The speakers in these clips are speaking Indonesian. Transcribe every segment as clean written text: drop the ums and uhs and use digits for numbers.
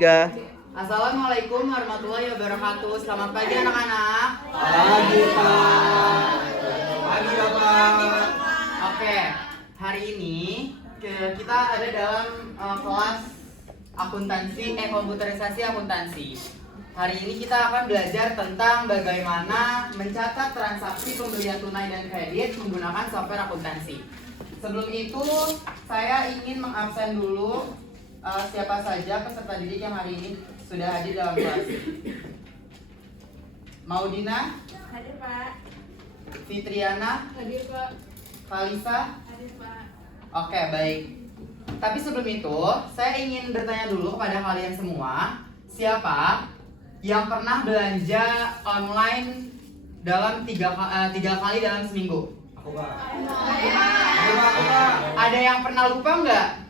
Tiga. Assalamualaikum warahmatullahi wabarakatuh. Selamat pagi anak-anak. Pagi Pak. Pagi Bapak. Oke, hari ini kita ada dalam kelas komputerisasi akuntansi. Hari ini kita akan belajar tentang bagaimana mencatat transaksi pembelian tunai dan kredit menggunakan software akuntansi. Sebelum itu, saya ingin mengabsen dulu siapa saja peserta didik yang hari ini sudah hadir dalam kelas. Maudina? Hadir Pak. Fitriana? Hadir Pak. Kalisa? Hadir Pak. Oke, baik. Tapi sebelum itu, saya ingin bertanya dulu kepada kalian semua, siapa yang pernah belanja online dalam tiga kali dalam seminggu? Aku Pak. Aku Pak. Ada yang pernah lupa nggak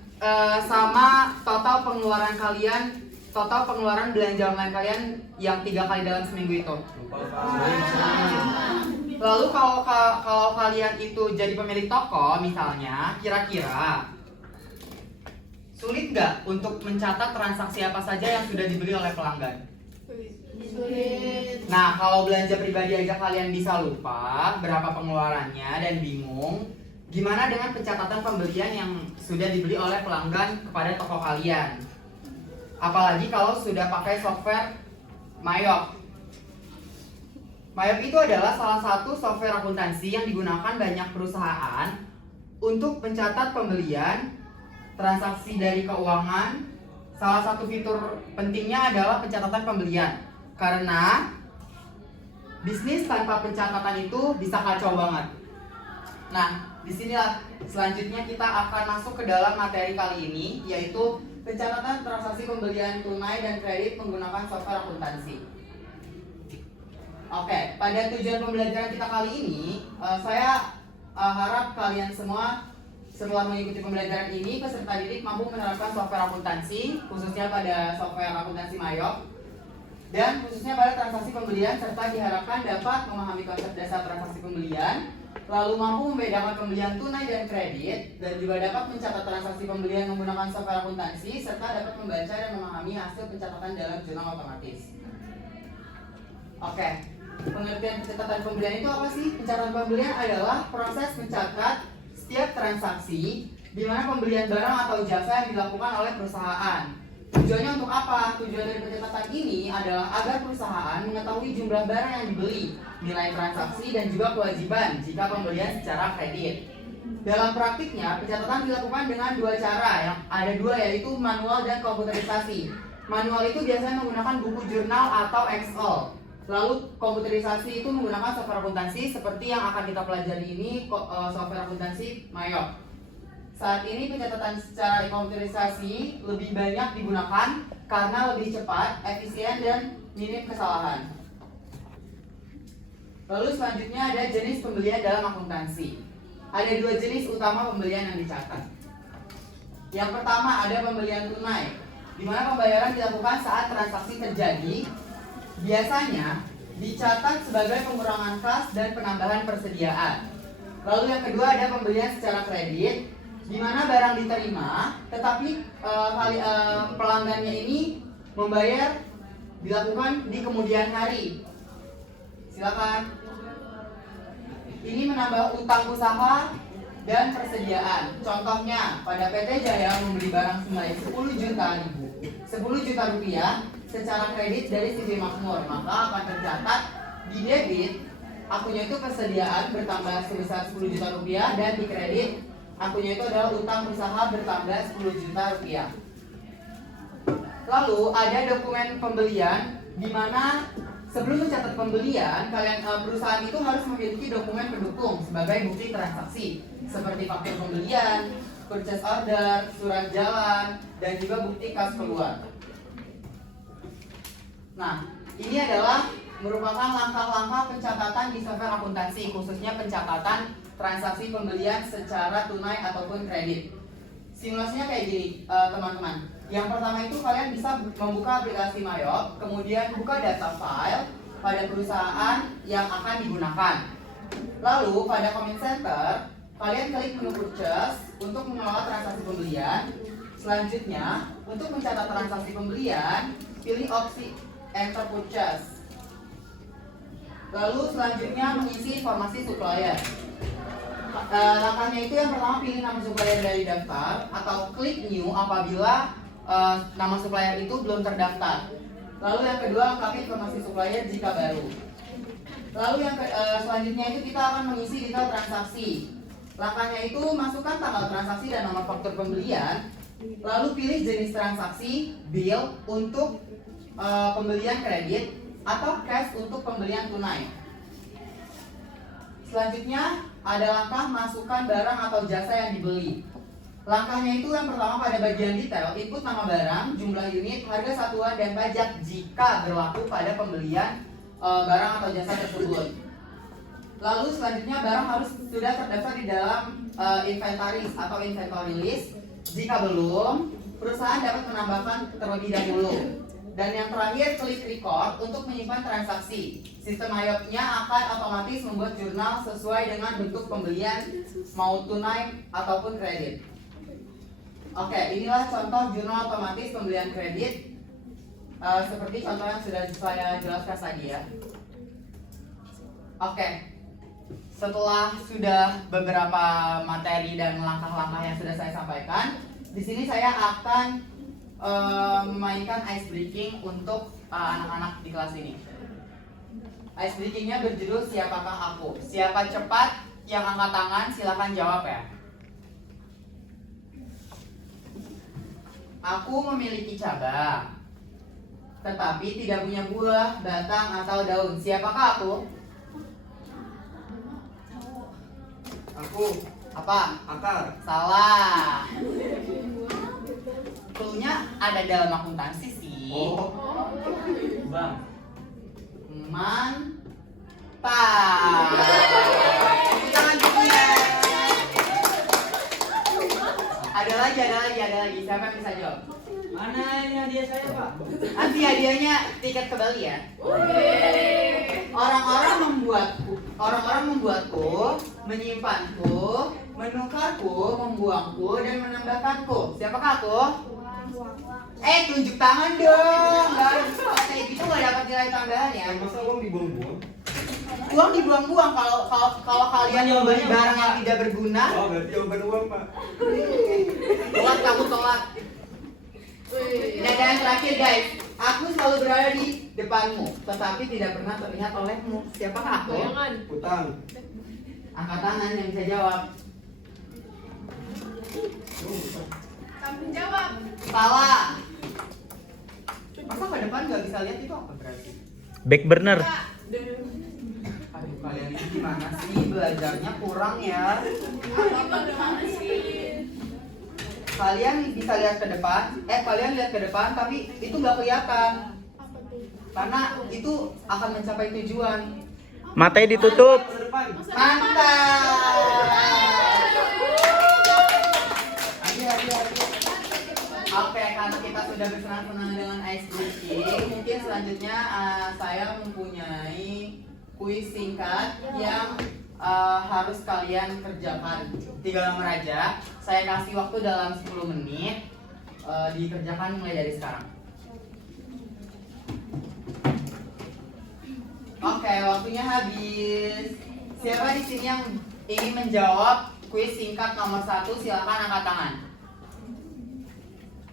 sama total pengeluaran belanja online kalian yang 3 kali dalam seminggu itu? Lupa Pak. Lalu kalau kalian itu jadi pemilik toko misalnya, kira-kira sulit nggak untuk mencatat transaksi apa saja yang sudah dibeli oleh pelanggan? Sulit. Nah, kalau belanja pribadi aja kalian bisa lupa berapa pengeluarannya dan bingung, gimana dengan pencatatan pembelian yang sudah dibeli oleh pelanggan kepada toko kalian? Apalagi kalau sudah pakai software Mayok. Mayok itu adalah salah satu software akuntansi yang digunakan banyak perusahaan untuk mencatat pembelian, transaksi dari keuangan. Salah satu fitur pentingnya adalah pencatatan pembelian. Karena bisnis tanpa pencatatan itu bisa kacau banget. Nah, disinilah selanjutnya kita akan masuk ke dalam materi kali ini, yaitu pencatatan transaksi pembelian tunai dan kredit menggunakan software akuntansi. Oke, pada tujuan pembelajaran kita kali ini, saya harap kalian semua setelah mengikuti pembelajaran ini, peserta didik mampu menerapkan software akuntansi, khususnya pada software akuntansi Mayok, dan khususnya pada transaksi pembelian, serta diharapkan dapat memahami konsep dasar transaksi pembelian, lalu mampu membedakan pembelian tunai dan kredit, dan juga dapat mencatat transaksi pembelian menggunakan software akuntansi, serta dapat membaca dan memahami hasil pencatatan dalam jurnal otomatis. Oke, pengertian pencatatan pembelian itu apa sih? Pencatatan pembelian adalah proses mencatat setiap transaksi di mana pembelian barang atau jasa yang dilakukan oleh perusahaan. Tujuannya untuk apa? Tujuan dari pencatatan ini adalah agar perusahaan mengetahui jumlah barang yang dibeli, nilai transaksi, dan juga kewajiban jika pembelian secara kredit. Dalam praktiknya, pencatatan dilakukan dengan dua cara, yang ada dua, yaitu manual dan komputerisasi. Manual itu biasanya menggunakan buku jurnal atau Excel. Lalu komputerisasi itu menggunakan software akuntansi seperti yang akan kita pelajari ini, software akuntansi Mayok. Saat ini pencatatan secara komputerisasi lebih banyak digunakan karena lebih cepat, efisien, dan minim kesalahan. Lalu selanjutnya ada jenis pembelian dalam akuntansi. Ada dua jenis utama pembelian yang dicatat. Yang pertama ada pembelian tunai, di mana pembayaran dilakukan saat transaksi terjadi. Biasanya dicatat sebagai pengurangan kas dan penambahan persediaan. Lalu yang kedua ada pembelian secara kredit, di mana barang diterima, tetapi pelanggannya ini membayar dilakukan di kemudian hari. Silakan. Ini menambah utang usaha dan persediaan. Contohnya, pada PT Jaya membeli barang senilai 10 juta rupiah secara kredit dari CV Makmur, maka akan tercatat di debit akunnya itu persediaan bertambah sebesar 10 juta rupiah, dan di kredit akunnya itu adalah utang usaha bertambah 10 juta rupiah. Lalu ada dokumen pembelian, di mana sebelum mencatat pembelian, perusahaan itu harus memiliki dokumen pendukung sebagai bukti transaksi, seperti faktur pembelian, purchase order, surat jalan, dan juga bukti kas keluar. Nah, ini adalah merupakan langkah-langkah pencatatan di software akuntansi, khususnya pencatatan transaksi pembelian secara tunai ataupun kredit. Simulasinya kayak gini, teman-teman. Yang pertama itu kalian bisa membuka aplikasi Mayok, kemudian buka data file pada perusahaan yang akan digunakan. Lalu pada comment center, kalian klik menu purchase untuk mengelola transaksi pembelian. Selanjutnya, untuk mencatat transaksi pembelian, pilih opsi Enter Purchase. Lalu selanjutnya mengisi informasi supplier. Langkahnya itu yang pertama pilih nama supplier dari daftar atau klik new apabila nama supplier itu belum terdaftar. Lalu yang kedua lengkapi informasi supplier jika baru. Lalu yang selanjutnya itu kita akan mengisi detail transaksi. Langkahnya itu masukkan tanggal transaksi dan nomor faktur pembelian. Lalu pilih jenis transaksi bill untuk pembelian kredit atau cash untuk pembelian tunai. Selanjutnya ada langkah masukkan barang atau jasa yang dibeli. Langkahnya itu yang pertama pada bagian detail, input nama barang, jumlah unit, harga satuan, dan pajak jika berlaku pada pembelian barang atau jasa tersebut. Lalu selanjutnya barang harus sudah terdaftar di dalam inventaris atau inventory list. Jika belum, perusahaan dapat menambahkan terlebih dahulu. Dan yang terakhir, klik record untuk menyimpan transaksi. Sistem IOP-nya akan otomatis membuat jurnal sesuai dengan bentuk pembelian, mau tunai ataupun kredit. Oke, inilah contoh jurnal otomatis pembelian kredit. Seperti contoh yang sudah saya jelaskan tadi ya. Oke, setelah sudah beberapa materi dan langkah-langkah yang sudah saya sampaikan, di sini saya akan memainkan ice breaking untuk anak-anak di kelas ini. Ice breakingnya berjudul Siapakah Aku? Siapa cepat yang angkat tangan silahkan jawab ya. Aku memiliki cabang, tetapi tidak punya buah, batang, atau daun. Siapakah aku? Aku. Apa? Akar. Salah. Cluenya ada dalam akuntansi sih. Oh. Bang. Mantap. Tangan dulu ya. Ada lagi. Siapa yang bisa jawab? Mana ini hadiah saya, Pak? Nanti hadiahnya tiket ke Bali ya. Orang-orang membuatku, menyimpanku, menukarku, membuangku, dan menambahkanku. Siapakah aku? Tunjuk tangan dong. Gak harus kayak gitu, gak dapat nilai tambahan ya. Masa uang dibuang-buang? Uang dibuang-buang kalau kalian membeli barang yang tidak berguna. Oh, berarti jawaban uang, Pak. Kamu tolak. Dan yang terakhir guys, aku selalu berada di depanmu, tetapi tidak pernah terlihat olehmu. Siapakah aku? Utang. Angkat tangan yang bisa jawab. Tanggung jawab. Salah. Masa ke depan nggak bisa lihat itu apa berarti? Back burner. Aduh, kalian ini gimana sih, belajarnya kurang ya? Gimana sih? Kalian bisa lihat ke depan, kalian lihat ke depan tapi itu nggak kelihatan. Karena itu akan mencapai tujuan. Matanya ditutup. Ke depan. Mantap. Oke, karena kita sudah bersenang-senang dengan ice breaking, mungkin selanjutnya saya mempunyai kuis singkat yang harus kalian kerjakan. Tinggal meraja. Saya kasih waktu dalam 10 menit. Dikerjakan mulai dari sekarang. Oke, waktunya habis. Siapa di sini yang ingin menjawab kuis singkat nomor 1? Silakan angkat tangan.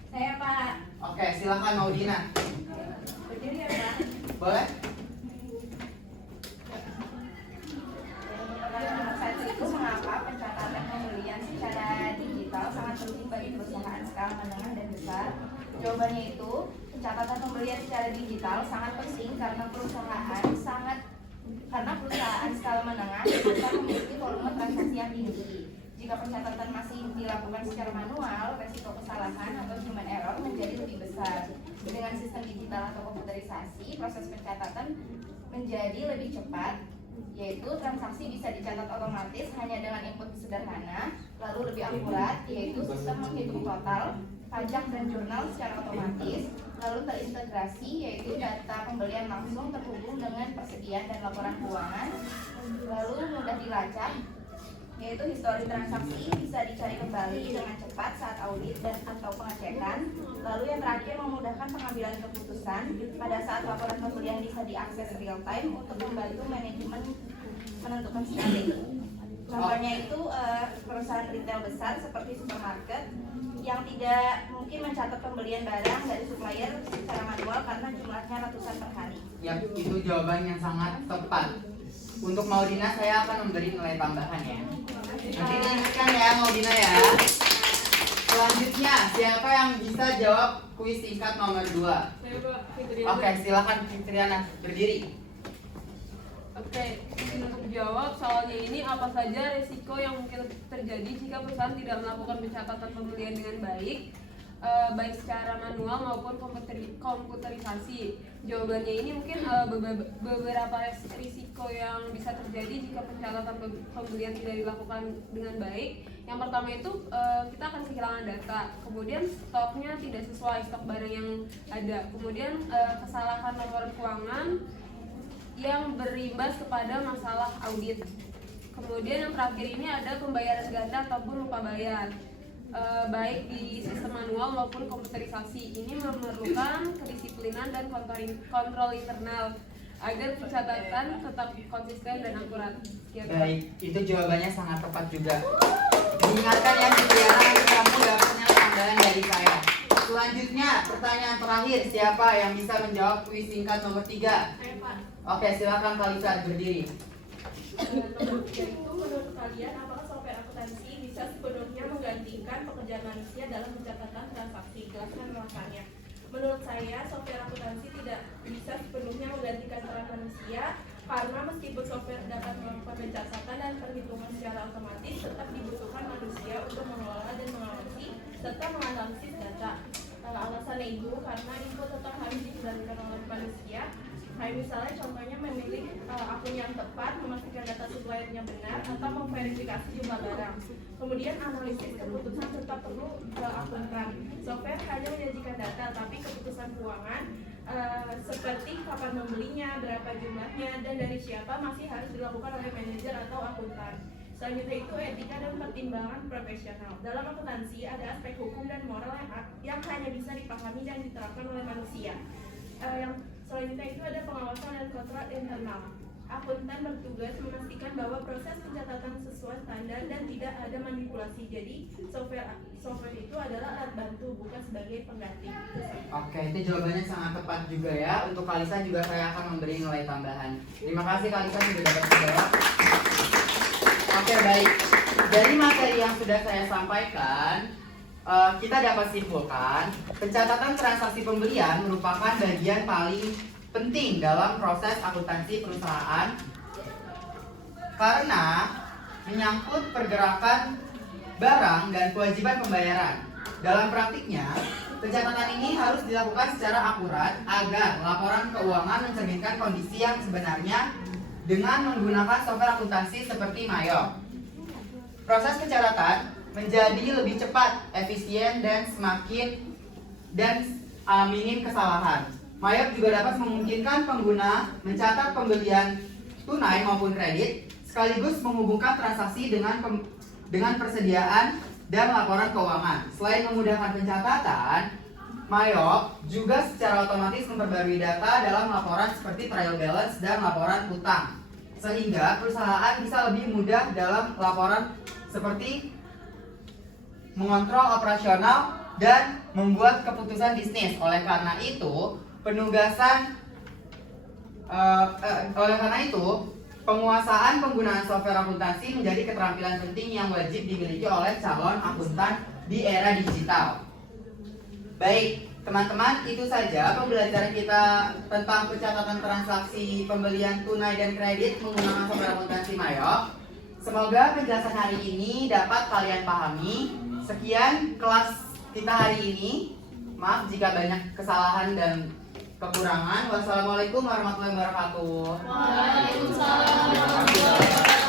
Saya Pak. Oke, silakan Maudina. Berdiri ya Pak. Boleh? Nomor 1 itu mengapa pencatatan pembelian secara digital sangat penting bagi perusahaan skala menengah dan besar? Jawabannya itu, pencatatan pembelian secara digital sangat penting karena perusahaan skala menengah akan memiliki volume transaksi yang tinggi. Jika pencatatan masih dilakukan secara manual, resiko kesalahan atau human error menjadi lebih besar. Dengan sistem digital atau komputerisasi, proses pencatatan menjadi lebih cepat, yaitu transaksi bisa dicatat otomatis hanya dengan input sederhana, lalu lebih akurat, yaitu sistem menghitung total, pajak dan jurnal secara otomatis, lalu terintegrasi, yaitu data pembelian langsung terhubung dengan persediaan dan laporan keuangan, lalu mudah dilacak, yaitu histori transaksi bisa dicari kembali dengan cepat saat audit dan atau pengecekan. Lalu yang terakhir memudahkan pengambilan keputusan pada saat laporan pembelian bisa diakses real time untuk membantu manajemen menentukan strategi. Contohnya itu perusahaan retail besar seperti supermarket yang tidak mungkin mencatat pembelian barang dari supplier secara manual karena jumlahnya ratusan per hari. Ya, itu jawaban yang sangat tepat. Untuk Maudina saya akan memberi nilai tambahan ya. Nanti diingatkan ya Maudina ya. Selanjutnya, siapa yang bisa jawab kuis singkat nomor 2? Saya Pak Fitriana. Oke, silakan Fitriana berdiri. Oke, izin untuk jawab soalnya ini apa saja risiko yang mungkin terjadi jika perusahaan tidak melakukan pencatatan pembelian dengan baik, baik secara manual maupun komputerisasi. Jawabannya ini mungkin beberapa risiko yang bisa terjadi jika pencatatan pembelian tidak dilakukan dengan baik. Yang pertama itu kita akan kehilangan data, kemudian stoknya tidak sesuai stok barang yang ada, kemudian kesalahan laporan keuangan yang berimbas kepada masalah audit. Kemudian yang terakhir ini ada pembayaran ganda ataupun lupa bayar, baik di sistem manual maupun komputerisasi. Ini memerlukan kedisiplinan dan kontrol internal agar pencatatan tetap konsisten dan akurat. Sekian. Baik, itu jawabannya sangat tepat juga. Diingatkan ya Fitriana, nanti kamu dapatnya tambahan dari saya. Selanjutnya, pertanyaan terakhir, siapa yang bisa menjawab kuis singkat nomor 3? Saya Pak. Oke, silakan Kalisa berdiri. Nomor 3 itu menurut kalian apakah software akuntansi bisa sepenuhnya menggantikan pekerjaan manusia dalam pencatatan transaksi? Jelaskan alasannya. Menurut saya, software akuntansi tidak bisa sepenuhnya menggantikan peran manusia karena meskipun software dapat melakukan pencatatan dan perhitungan secara otomatis, tetap dibutuhkan manusia untuk mengelola dan mengawasi serta menganalisis data. Alasannya itu karena info tetap harus dikendalikan oleh manusia. Kayak misalnya contohnya memilih akun yang tepat, memastikan data suppliernya benar, atau memverifikasi jumlah barang. Kemudian analisis keputusan tetap perlu akuntan. Software hanya menyajikan data, tapi keputusan keuangan seperti kapan membelinya, berapa jumlahnya, dan dari siapa masih harus dilakukan oleh manajer atau akuntan. Selanjutnya itu etika dan pertimbangan profesional. Dalam akuntansi ada aspek hukum dan moral yang hanya bisa dipahami dan diterapkan oleh manusia. Yang selanjutnya itu ada pengawasan dan kontrol internal. Akuntan bertugas memastikan bahwa proses pencatatan sesuai standar dan tidak ada manipulasi. Jadi software itu adalah alat bantu, bukan sebagai pengganti. Oke, itu jawabannya sangat tepat juga ya. Untuk Kalisa juga saya akan memberi nilai tambahan. Terima kasih Kalisa sudah dapat menjawab. Oke, baik. Dari materi yang sudah saya sampaikan, kita dapat simpulkan pencatatan transaksi pembelian merupakan bagian paling penting dalam proses akuntansi perusahaan karena menyangkut pergerakan barang dan kewajiban pembayaran. Dalam praktiknya, pencatatan ini harus dilakukan secara akurat agar laporan keuangan mencerminkan kondisi yang sebenarnya dengan menggunakan software akuntansi seperti Mayop. Proses pencatatan menjadi lebih cepat, efisien, dan minim kesalahan. Mayop juga dapat memungkinkan pengguna mencatat pembelian tunai maupun kredit, sekaligus menghubungkan transaksi dengan persediaan dan laporan keuangan. Selain memudahkan pencatatan, Mayop juga secara otomatis memperbarui data dalam laporan seperti trial balance dan laporan utang, sehingga perusahaan bisa lebih mudah dalam laporan seperti mengontrol operasional dan membuat keputusan bisnis. Oleh karena itu, penguasaan penggunaan software akuntansi menjadi keterampilan penting yang wajib dimiliki oleh calon akuntan di era digital. Baik, teman-teman, itu saja pembelajaran kita tentang pencatatan transaksi pembelian tunai dan kredit menggunakan software akuntansi Mayop. Semoga penjelasan hari ini dapat kalian pahami. Sekian kelas kita hari ini. Maaf jika banyak kesalahan dan kekurangan. Wassalamualaikum warahmatullahi wabarakatuh. Waalaikumsalam.